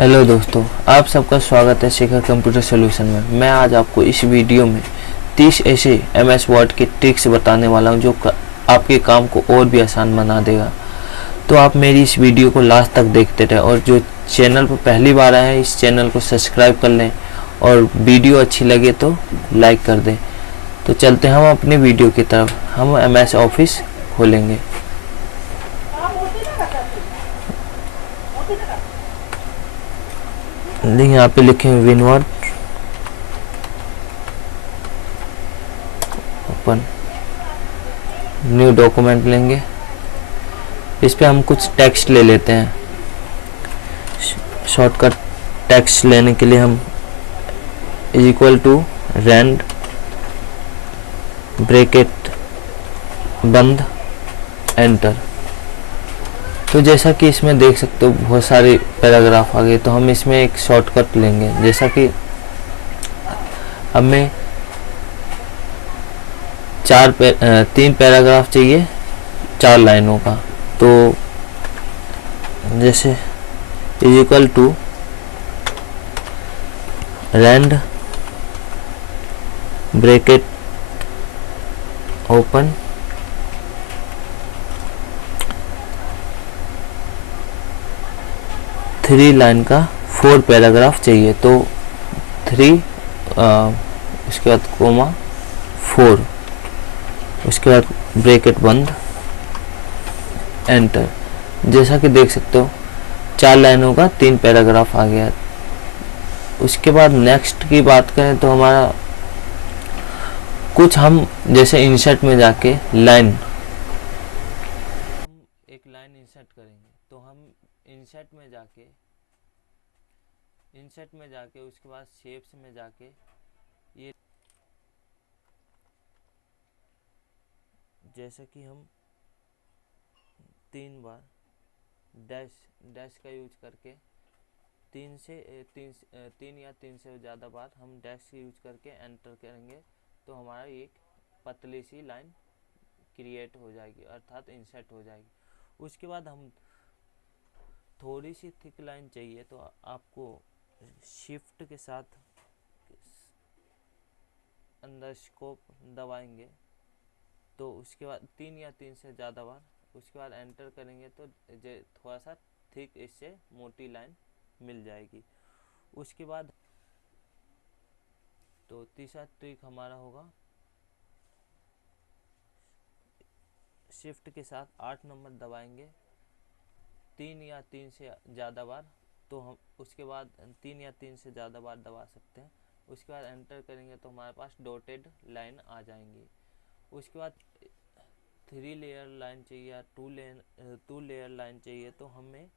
Hello दोस्तों, आप सबका स्वागत है शिखर कंप्यूटर सॉल्यूशन में। मैं आज आपको इस वीडियो में 30 ऐसे एमएस वर्ड के ट्रिक्स बताने वाला हूं जो आपके काम को और भी आसान बना देगा। तो आप मेरी इस वीडियो को लास्ट तक देखते रहें और जो चैनल पर पहली बार आए हैं इस चैनल को सब्सक्राइब कर लें और वीडियो अच्छी लगे तो लाइक कर दें। तो चलते हैं हम अपने वीडियो की तरफ। हम एमएस ऑफिस खोलेंगे। यहाँ पे लिखें विनवर्ड ओपन, न्यू डॉक्यूमेंट लेंगे। इस पे हम कुछ टेक्स्ट ले लेते हैं। शॉर्टकट टेक्स्ट लेने के लिए हम is equal to rand bracket बंद एंटर। तो जैसा कि इसमें देख सकते हो बहुत सारे पैराग्राफ आ गए, तो हम इसमें एक शॉर्टकट लेंगे। जैसा कि हमें 3 पैराग्राफ चाहिए 4 लाइनों का। तो जैसे is equal to rand bracket open three line का 4 पैराग्राफ चाहिए। तो 3 उसके बाद कोमा 4, उसके बाद ब्रैकेट बंद एंटर। जैसा कि देख सकते हो 4 लाइनों का 3 पैराग्राफ आ गया। उसके बाद नेक्स्ट की बात करें तो हमारा कुछ हम जैसे इंसर्ट में जाके लाइन, हम एक लाइन इंसर्ट करेंगे। तो हम इंसर्ट में जाके उसके बाद शेप्स में जाके ये जैसे कि हम 3 बार डैश का यूज करके 3 या 3 से ज़्यादा बार हम डैश का यूज करके एंटर करेंगे तो हमारा एक पतली सी लाइन क्रिएट हो जाएगी, अर्थात इंसर्ट हो जाएगी। उसके बाद हम थोड़ी सी थिक लाइन चाहिए तो आपको शिफ्ट के साथ अंदर स्कोप दबाएंगे। तो उसके बाद 3 या 3 से ज़्यादा बार, उसके बाद एंटर करेंगे तो थोड़ा सा थिक इससे मोटी लाइन मिल जाएगी। उसके बाद तो तीसरा ट्रिक हमारा होगा शिफ्ट के साथ 8 नंबर दबाएंगे 3 या 3 से ज़्यादा बार। तो हम उसके बाद 3 या 3 से ज़्यादा बार दबा सकते हैं। उसके बाद एंटर करेंगे तो हमारे पास डॉटेड लाइन आ जाएंगी। उसके बाद 3 लेयर लाइन चाहिए या 2 लेयर लाइन चाहिए तो हमें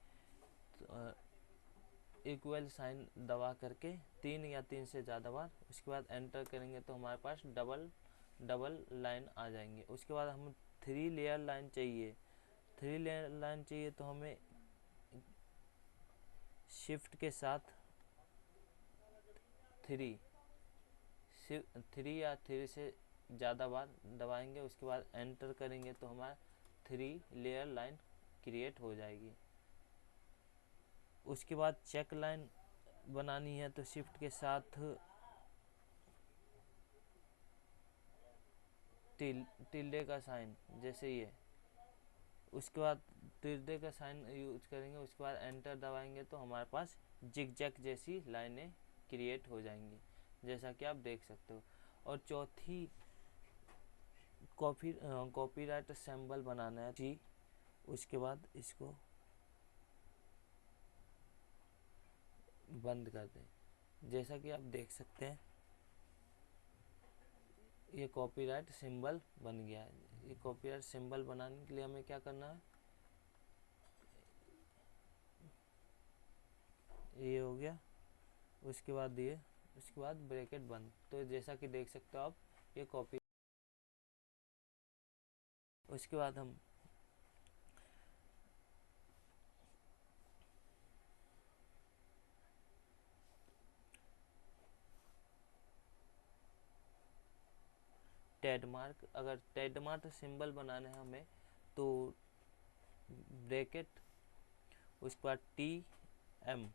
इक्वल साइन दबा करके 3 या 3 से ज़्यादा बार, उसके बाद एंटर करेंगे तो हमारे पास डबल लाइन आ जाएंगे। उसके बाद हम 3 लेयर लाइन चाहिए तो हमें शिफ्ट के साथ 3 या 3 से ज़्यादा बार दबाएंगे। उसके बाद एंटर करेंगे तो हमारा 3 लेयर लाइन क्रिएट हो जाएगी। उसके बाद चेक लाइन बनानी है तो शिफ्ट के साथ टिल्डे का साइन, जैसे ये। उसके बाद टिल्डे का साइन यूज करेंगे। उसके बाद एंटर दबाएंगे तो हमारे पास जिगजैग जैसी लाइनें क्रिएट हो जाएंगी, जैसा कि आप देख सकते हो। और चौथी कॉपीराइट सिंबल बनाना है जी। उसके बाद इसको बंद कर दें। जैसा कि आप देख सकते हैं ये कॉपीराइट सिंबल बन गया है। ये कॉपीराइट सिंबल बनाने के लिए हमें क्या करना है, ये हो गया। उसके बाद ब्रैकेट बंद। तो जैसा कि देख सकते हो आप ये कॉपी। उसके बाद हम अगर ट्रेडमार्क सिंबल बनाना है हमें तो ब्रैकेट, उसके बाद TM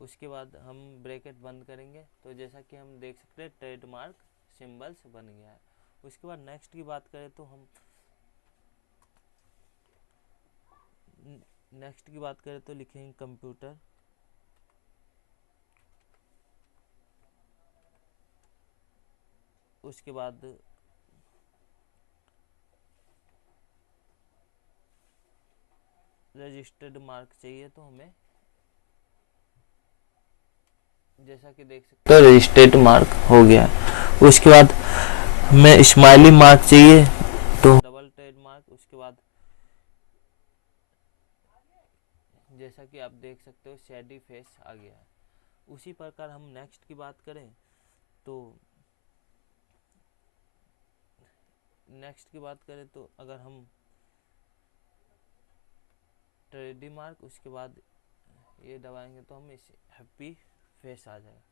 उसके बाद हम ब्रैकेट बंद करेंगे, तो जैसा कि हम देख सकते हैं ट्रेडमार्क सिंबल्स बन गया है। उसके बाद नेक्स्ट की बात करें तो हम लिखेंगे कंप्यूटर। उसके बाद रजिस्टर्ड मार्क चाहिए, तो हमें जैसा कि देख सकते हैं रजिस्टर्ड मार्क हो गया है। उसके बाद हमें स्माइली मार्क चाहिए, तो डबल ट्रेड मार्क। उसके बाद जैसा कि आप देख सकते हो शेडी फेस आ गया है। उसी प्रकार हम नेक्स्ट की बात करें तो अगर हम ट्रेडी मार्क उसके बाद ये दबाएंगे तो हम इसे हैप्पी फेस आ जाएगा।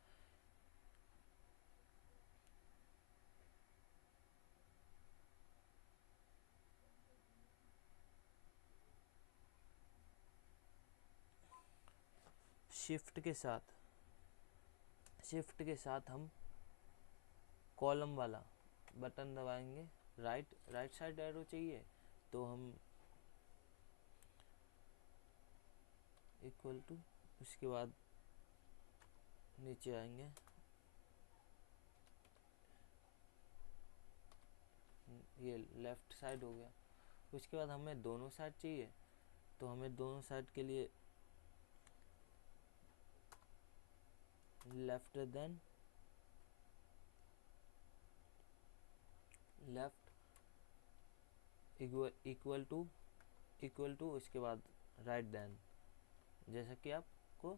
शिफ्ट के साथ हम कॉलम वाला बटन दबाएंगे। राइट साइड एरो चाहिए, तो हम इक्वल टू, उसके बाद नीचे आएंगे, ये लेफ्ट साइड हो गया। उसके बाद हमें दोनों साइड चाहिए, तो हमें दोनों साइड के लिए लेफ्ट इक्वल टू उसके बाद राइट देन, जैसा कि आपको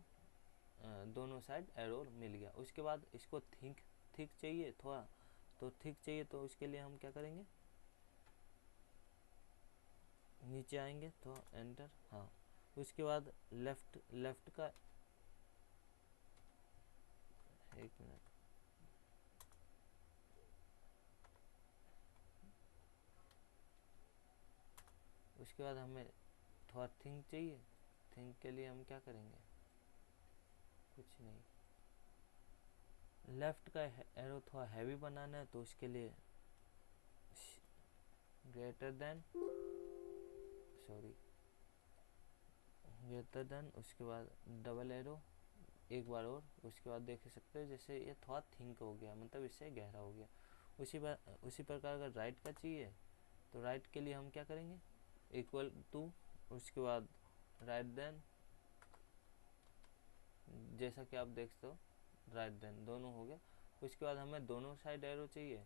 दोनों साइड एरो मिल गया। उसके बाद इसको थिक चाहिए थोड़ा, तो थिक चाहिए तो उसके लिए हम क्या करेंगे, नीचे आएंगे तो एंटर। हाँ, उसके बाद लेफ्ट का, एक मिनट, उसके बाद हमें थोड़ा थिंक चाहिए। थिंक के लिए हम क्या करेंगे, कुछ नहीं, लेफ्ट का एरो थोड़ा हैवी बनाना है, तो उसके लिए ग्रेटर देन, उसके बाद डबल एरो एक बार और। उसके बाद देख सकते हो जैसे ये थोड़ा थिंक हो गया, मतलब इससे गहरा हो गया। उसी प्रकार अगर राइट का चाहिए, तो राइट के लिए हम क्या करेंगे, इक्वल टू, उसके बाद राइट देन, जैसा कि आप देखते हो राइट देन दोनों हो गया। उसके बाद हमें दोनों साइड एरो चाहिए,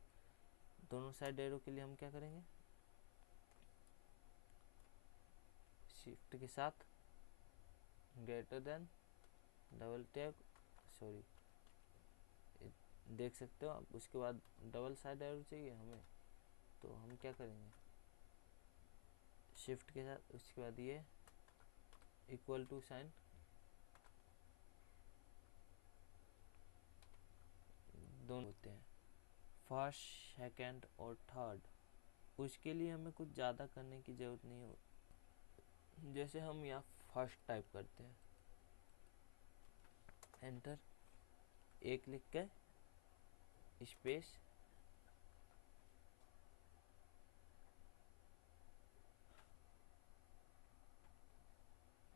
दोनों साइड एरो के लिए हम क्या करेंगे, शिफ्ट के साथ ग्रेटर देन, डबल टैप, देख सकते हो आप। उसके बाद डबल साइड एरो चाहिए हमें, तो हम क्या करेंगे, शिफ्ट के साथ, उसके बाद ये इक्वल टू साइन, दोनों होते हैं फर्स्ट, सेकंड और थर्ड। उसके लिए हमें कुछ ज़्यादा करने की ज़रूरत नहीं हो, जैसे हम यहाँ फर्स्ट टाइप करते हैं, एंटर, एक लिख के स्पेस,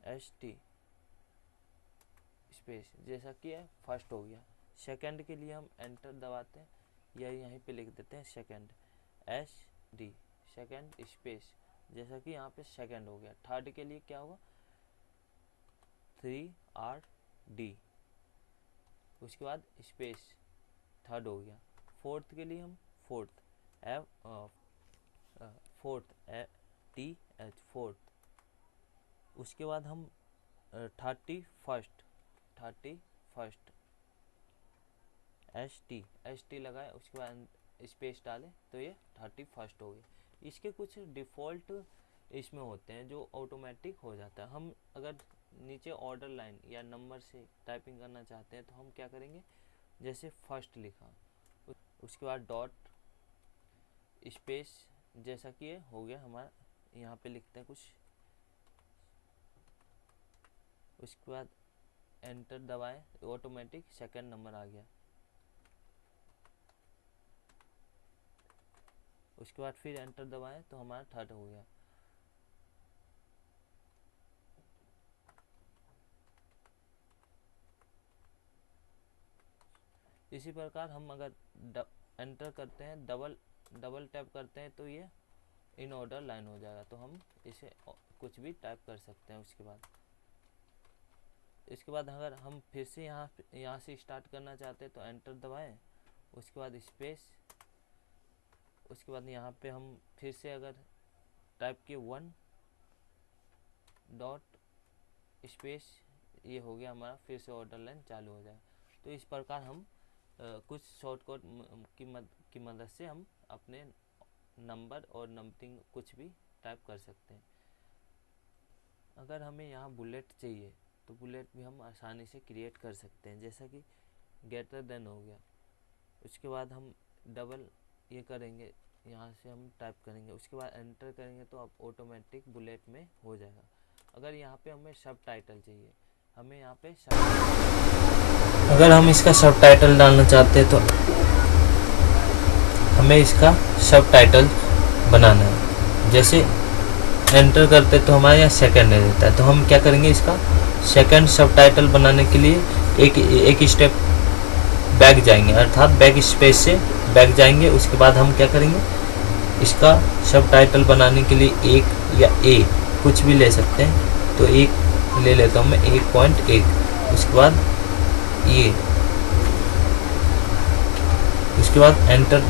ST स्पेस, जैसा कि है फर्स्ट हो गया। सेकंड के लिए हम एंटर दबाते हैं, या यहीं पे लिख देते हैं सेकंड, SD सेकंड स्पेस, जैसा कि यहाँ पे सेकंड हो गया। थर्ड के लिए क्या होगा, 3RD, उसके बाद स्पेस, थर्ड हो गया। फोर्थ के लिए हम फोर्थ TH फोर्थ। उसके बाद हम 31st ST लगाए, उसके बाद स्पेस डाले, तो ये 31st हो गया। इसके कुछ डिफ़ॉल्ट इसमें होते हैं जो ऑटोमेटिक हो जाता है। हम अगर नीचे ऑर्डर लाइन या नंबर से टाइपिंग करना चाहते हैं, तो हम क्या करेंगे, जैसे फर्स्ट लिखा, उसके बाद डॉट स्पेस, जैसा कि ये हो गया हमारा, यहाँ पे लिखते हैं कुछ, उसके बाद एंटर दबाएं, ऑटोमेटिक सेकंड नंबर आ गया। उसके बाद फिर एंटर दबाएं तो हमारा थर्ड हो गया। इसी प्रकार हम अगर एंटर करते हैं, डबल टैप करते हैं तो ये इन ऑर्डर लाइन हो जाएगा, तो हम इसे कुछ भी टाइप कर सकते हैं। इसके बाद अगर हम फिर से यहाँ से स्टार्ट करना चाहते हैं तो एंटर दबाएं, उसके बाद स्पेस, उसके बाद यहाँ पे हम फिर से अगर टाइप किए 1 डॉट स्पेस, ये हो गया हमारा, फिर से ऑर्डर लाइन चालू हो जाएगा। तो इस प्रकार हम कुछ शॉर्टकट की मदद से हम अपने नंबर और नंबरिंग कुछ भी टाइप कर सकते हैं। अगर हमें यहाँ बुलेट चाहिए तो बुलेट भी हम आसानी से क्रिएट कर सकते हैं, जैसा कि ग्रेटर देन हो गया। उसके बाद हम डबल ये करेंगे, यहाँ से हम टाइप करेंगे, उसके बाद एंटर करेंगे तो अब ऑटोमेटिक बुलेट में हो जाएगा। अगर यहाँ पे हमें सब टाइटल चाहिए, हमें यहाँ पे अगर हम इसका सब टाइटल डालना चाहते हैं तो हमें इसका सब टाइटल बनाना है। जैसे एंटर करते तो हमारे यहाँ सेकंड दे देता है, तो हम क्या करेंगे, इसका सेकंड सब टाइटल बनाने के लिए एक स्टेप बैक जाएंगे, अर्थात बैक स्पेस से बैक जाएंगे। उसके बाद हम क्या करेंगे, इसका सब टाइटल बनाने के लिए 1 या ए कुछ भी ले सकते हैं, तो 1 ले लेता हूँ मैं, 1.1। उसके बाद ये, उसके बाद एंटर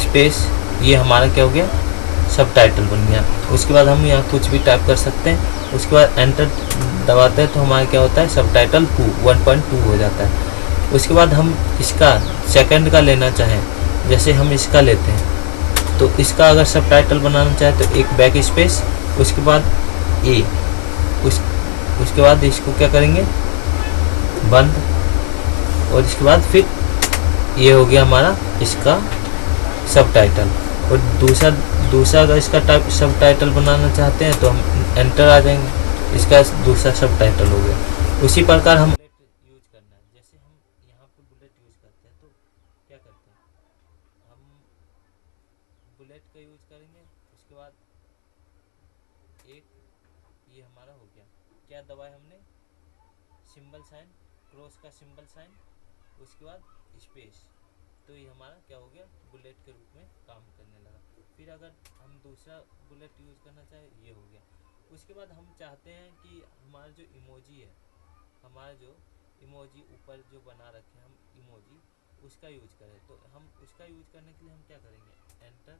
स्पेस, ये हमारा क्या हो गया, सब टाइटल बन गया। उसके बाद हम यहाँ कुछ भी टाइप कर सकते हैं। उसके बाद एंटर दबाते हैं तो हमारा क्या होता है, सब टाइटल 1.2 हो जाता है। उसके बाद हम इसका सेकंड का लेना चाहें, जैसे हम इसका लेते हैं, तो इसका अगर सब टाइटल बनाना चाहें तो एक बैक स्पेस, उसके बाद ए, उसके बाद इसको क्या करेंगे, बंद, और इसके बाद फिर ये हो गया हमारा इसका सब टाइटल। और दूसरा अगर इसका सब टाइटल बनाना चाहते हैं तो हम एंटर आ जाएंगे, इसका दूसरा सब टाइटल हो गया। उसी प्रकार हम यूज करना है, जैसे हम यहाँ पे बुलेट यूज करते हैं तो क्या करते हैं, हम बुलेट का यूज करेंगे। उसके बाद ये हमारा हो गया, क्या दबाए हमने, सिंबल साइन, क्रॉस का सिंबल साइन, उसके बाद स्पेस, तो ये हमारा क्या हो गया, बुलेट के रूप में काम करने लगा। फिर अगर हम दूसरा बुलेट यूज करना चाहे, ये हो गया। उसके बाद हम चाहते हैं कि हमारा जो इमोजी है, हमारा जो इमोजी ऊपर जो बना रखे हैं हम इमोजी, उसका यूज करें, तो हम उसका यूज करने के लिए हम क्या करेंगे, एंटर,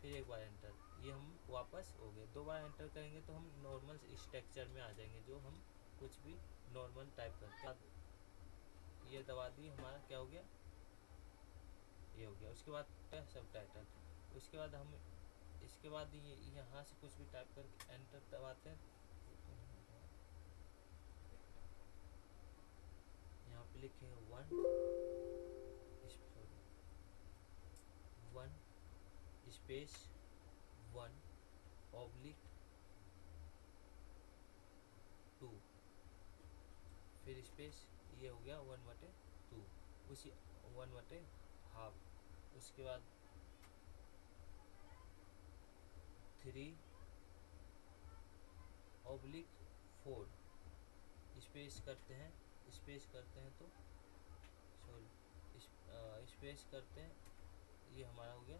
फिर एक बार एंटर, ये हम वापस हो गए। 2 बार एंटर करेंगे तो हम नॉर्मल स्ट्रक्चर में आ जाएंगे, जो हम कुछ भी नॉर्मल टाइप करते हैं। ये दबा दी, हमारा क्या हो गया, ये हो गया। उसके बाद सब टाइटल, उसके बाद हम इसके बाद ये यहाँ से कुछ भी टाइप करके एंटर दबाते हैं, यहाँ पे लिखेंगे 1 स्पेस 1/2, फिर स्पेस, ये हो गया 1/2, उसी 1/2। उसके बाद 3/4 स्पेस करते हैं, तो सॉरी, स्पेस करते हैं, ये हमारा हो गया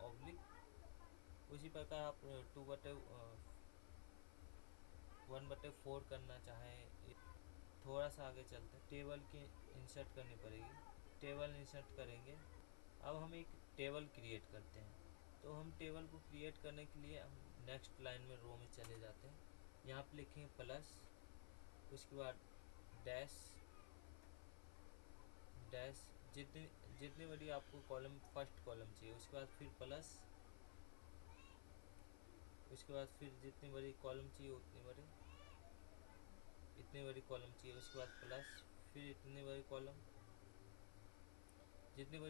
2/ऑब्लिक। उसी प्रकार आप 1/4 करना चाहें। थोड़ा सा आगे चलते हैं, टेबल की इंसर्ट करनी पड़ेगी, टेबल इंसर्ट करेंगे। अब हम एक टेबल क्रिएट करते हैं, तो हम टेबल को क्रिएट करने के लिए हम नेक्स्ट लाइन में रो में चले जाते हैं, यहाँ पे लिखेंगे प्लस, उसके बाद डैश, जितनी बड़ी आपको कॉलम, फर्स्ट कॉलम चाहिए, उसके बाद फिर प्लस, उसके बाद फिर जितनी बड़ी कॉलम चाहिए इतनी बड़ी कॉलम चाहिए, उसके बाद प्लस, फिर जितनी बड़ी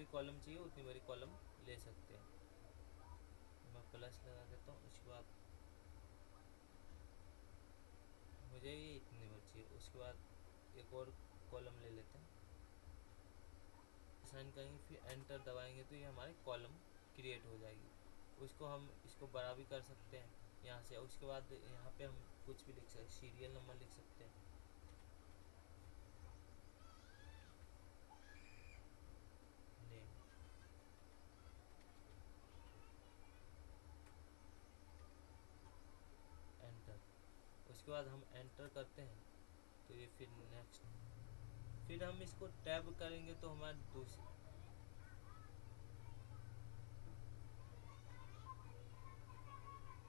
कॉलम चाहिए उतनी बड़ी कॉलम ले सकते हैं। मैं प्लस लगा देता हूँ, उसके बाद उसके बाद एक और कॉलम ले लेते हैं, असाइन करेंगे, फिर एंटर दबाएंगे तो ये हमारी कॉलम क्रिएट हो जाएगी। उसको हम इसको बड़ा भी कर सकते हैं यहाँ से। उसके बाद यहाँ पे हम कुछ भी लिख सकते हैं, सीरियल नंबर लिख सकते हैं, नेम, एंटर। उसके बाद हम एंटर करते हैं तो ये फिर नेक्स्ट, फिर हम इसको टैब करेंगे तो हमारे दूसरे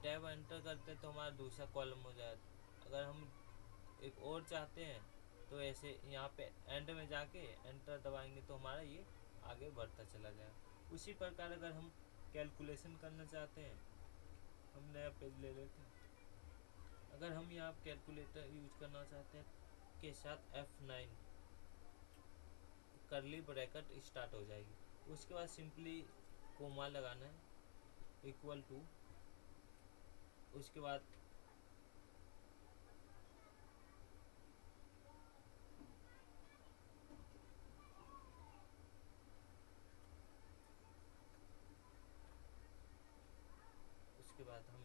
टैब एंटर करते हैं तो हमारा दूसरा कॉलम हो जाएगा। अगर हम एक और चाहते हैं तो ऐसे यहाँ पे एंड में जाके एंटर दबाएंगे तो हमारा ये आगे बढ़ता चला जाएगा। उसी प्रकार अगर हम कैलकुलेशन करना चाहते हैं, हम नया पेज ले लेते हैं। अगर हम यहाँ कैलकुलेटर यूज करना चाहते हैं के साथ F9 करली ब्रैकेट स्टार्ट हो जाएगी। उसके बाद सिंपली कोमा लगाना है, इक्वल टू, उसके बाद हम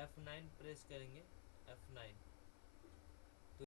F9 प्रेस करेंगे, F9